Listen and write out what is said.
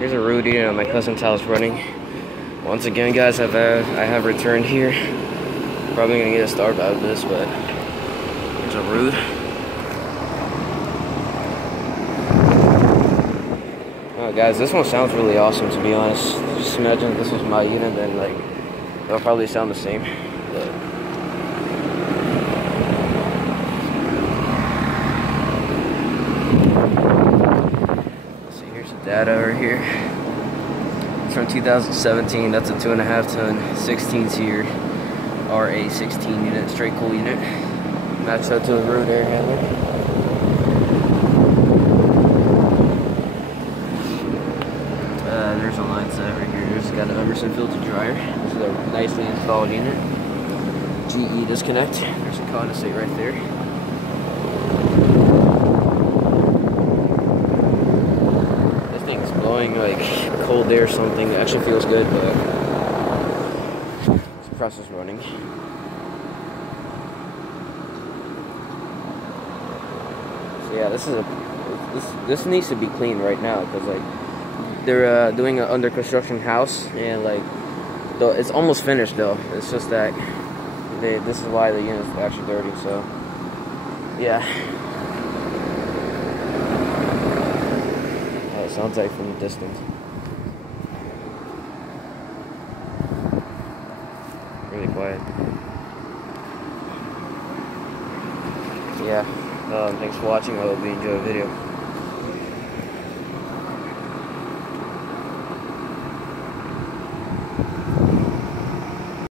Here's a Ruud at my cousin's house running. Once again, guys, I have returned here. Probably gonna get a starve out of this, but here's a Ruud. Oh, guys, this one sounds really awesome, to be honest. Just imagine if this was my unit, then like it'll probably sound the same. But data over here. It's from 2017. That's a 2.5 ton, 16 tier RA16 unit, straight cool unit. Matched up to a Ruud air handler. There's a line set over here. There's got an Emerson filter dryer. This is a nicely installed unit. GE disconnect. There's a condensate right there. Blowing like cold air or something. It actually feels good, but the pressure's running. So yeah, this needs to be cleaned right now because like they're doing an under construction house, and like it's almost finished though. It's just that this is why the unit's actually dirty. So yeah. Sounds like from the distance. Really quiet. Yeah. Thanks for watching. I hope you enjoyed the video.